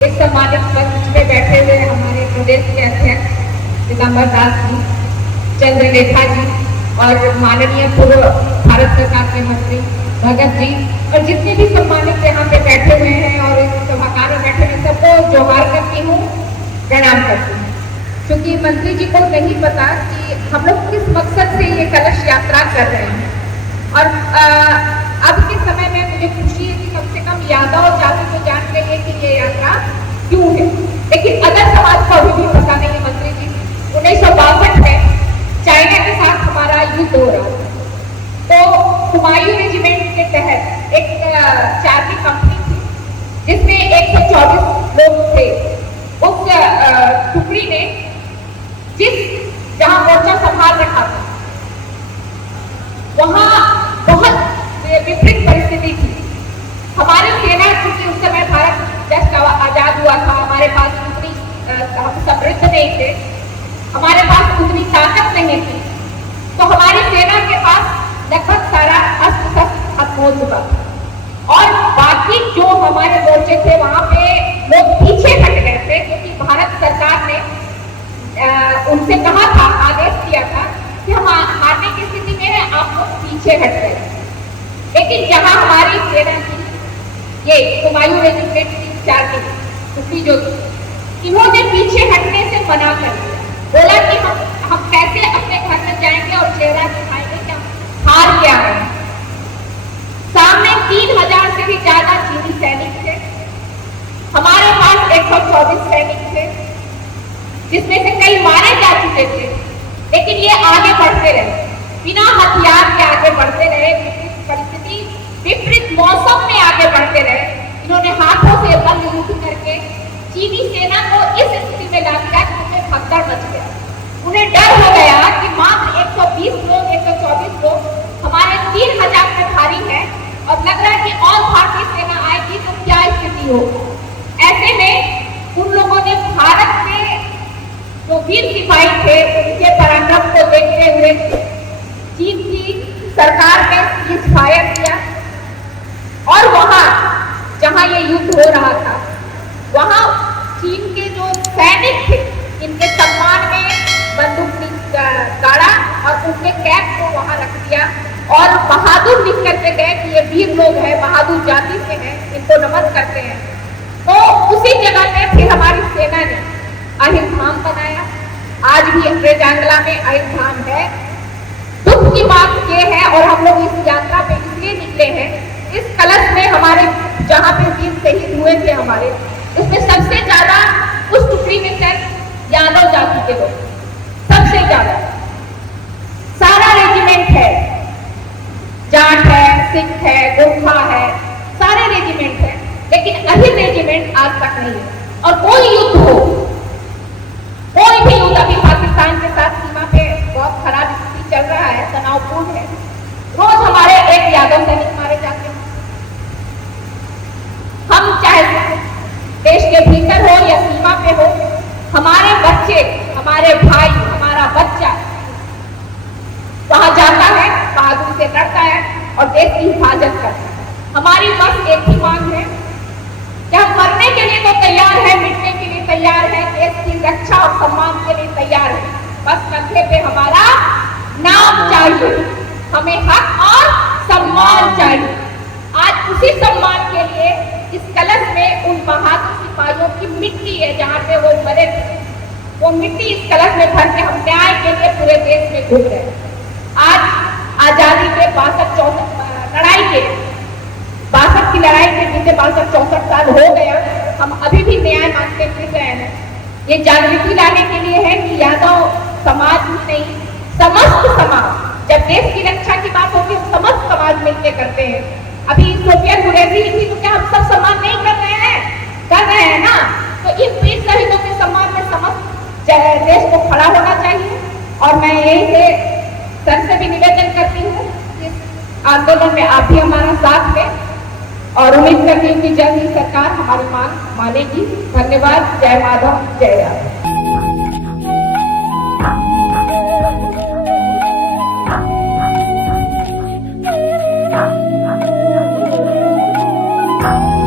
एक सम्मानित मंच में बैठे हुए हमारे प्रदेश के अध्यक्ष पीताम्बर दास जी, चंद्रलेखा जी और माननीय पूर्व भारत सरकार के मंत्री भगत जी और जितने भी सम्मानित यहाँ पे बैठे हुए हैं और इस सभागार में बैठे हुए सबको जोहार करती हूँ, प्रणाम करती हूँ। क्योंकि मंत्री जी को नहीं पता कि हम लोग किस मकसद से ये कलश यात्रा कर रहे हैं और अब के समय में मुझे खुशी है कि कम से कम यादव जाति को जान रही है कि ये यात्रा क्यों है, लेकिन अदर समाज को अभी भी पता नहीं है। मंत्री जी 1962 में चाइना के साथ हमारा युद्ध हो रहा था, तो हुमायूं रेजिमेंट के तहत एक चार्ली कंपनी थी जिसमें 124 लोग थे। उस टुकड़ी ने जहां मोर्चा संभाल रखा था वहां बहुत विपरीत परिस्थिति थी। हमारी सेना, क्योंकि उस समय भारत जस्ट आजाद हुआ था, हमारे पास उतनी हम समृद्ध नहीं थे, हमारे पास उतनी ताकत नहीं थी, तो हमारी सेना के पास लगभग सारा अस्त्र शस्त्र खत्म हो चुका था और बाकी जो हमारे मोर्चे थे वहां पे लोग पीछे हट गए थे, क्योंकि भारत सरकार ने उनसे कहा था, आदेश दिया था कि हम हारने की स्थिति में है, आप लोग पीछे हट गए। लेकिन जहां हमारी सेना थी, ये हुमायूं रेजिमेंट की चार्ली टुकड़ी जो थी, इन्होंने पीछे हटने से मना कर दिया, बोला कि हम कैसे अपने घर में जाएंगे और चेहरा दिखाएंगे कि हम हार क्या रहे। सामने 3000 से भी ज्यादा चीनी सैनिक थे, हमारे पास 124 सैनिक थे, जिसमें से कई मारे जा चुके थे, लेकिन ये आगे बढ़ते रहे, बिना हथियार के आगे बढ़ते रहे, विपरीत परिस्थिति, विपरीत मौसम में आगे बढ़ते रहे। इन्होंने हाथों से बल युद्ध करके चीनी सेना को इस स्थिति में ला दिया कि उन्हें भगदड़ मच गया। उन्हें डर हो गया कि मात्र 120 लोग, 124 लोग हमारे 3000 में भारी है और लग रहा है कि और भारतीय सेना आएगी तो क्या स्थिति होगी। ऐसे में उन लोगों ने भारत में जो वीर सिपाही थे उनके पराक्रम को देखते हुए चीन की सरकार ने सीज़फायर किया और वहां जहां ये युद्ध हो रहा था वहां चीन के जो सैनिक थे इनके सम्मान में बंदूक गाड़ा और उनके कैप को वहां रख दिया और बहादुर लिख करके गए कि ये वीर लोग हैं, बहादुर जाति से हैं, इनको नमन करते हैं। तो उसी जगह में फिर हमारी सेना ने अहिर धाम बनाया। आज भी रेजांगला में अहिर धाम है। दुख की बात ये है और हम लोग इस यात्रा पे इसलिए निकले हैं, इस कलश में हमारे जहाँ पे वीर शहीद हुए थे हमारे, उसमें सबसे ज्यादा उस टुकड़ी में सिर्फ यादव जाति के लोग, सबसे ज्यादा। सारा रेजिमेंट है, जाट है, सिख है, गोरखा है, सारे रेजिमेंट है, लेकिन अहिर रेजिमेंट आज तक नहीं है। और कोई युद्ध हो, कोई भी युद्ध, अभी पाकिस्तान के साथ सीमा पे बहुत खराब स्थिति चल रहा है, तनावपूर्ण है, रोज हमारे एक यादव सैनिक मारे जाते हैं। हम चाहे देश के भीतर हो या सीमा पे हो, हमारे बच्चे, हमारे भाई, हमारा बच्चा वहां जाता है, बहादुरी से लड़ता है और देश की हिफाजत करता है। हमारी बस एक ही मांग है कि हम मरने के लिए तो तैयार है, मिटने के लिए तैयार है, देश की रक्षा और सम्मान के लिए तैयार है, बस कंधे पे हमारा नाम चाहिए, हमें हक और सम्मान चाहिए। आज उसी सम्मान के लिए इस कलश में उन बहादुर सिपाहियों की मिट्टी है जहाँ पे वो मरे थे, वो मिट्टी इस कलश में भर के हम न्याय के लिए पूरे देश में घूम रहे हैं। आज आजादी के 62-64 लड़ाई के 62 की लड़ाई के बीते 62-64 साल हो गया, हम अभी भी न्याय मांगते फिर रहे हैं। ये जागृति लाने के लिए है कि यादव समाज ही नहीं, समस्त समाज, जब देश की रक्षा की बात होती है समस्त समाज मिलकर करते हैं। अभी सोफिया गुरैजी थी तो क्या हम सब सम्मान नहीं कर रहे हैं? कर रहे हैं ना। तो इन वीर शहीदों के सम्मान में समस्त देश को खड़ा होना चाहिए और मैं यही से सर से भी निवेदन करती हूँ इस आंदोलन में आप भी हमारा साथ दें और उम्मीद करती हूँ कि जल्द ही सरकार हमारी मांग मानेगी। धन्यवाद। जय माधव, जय यादव। Bye.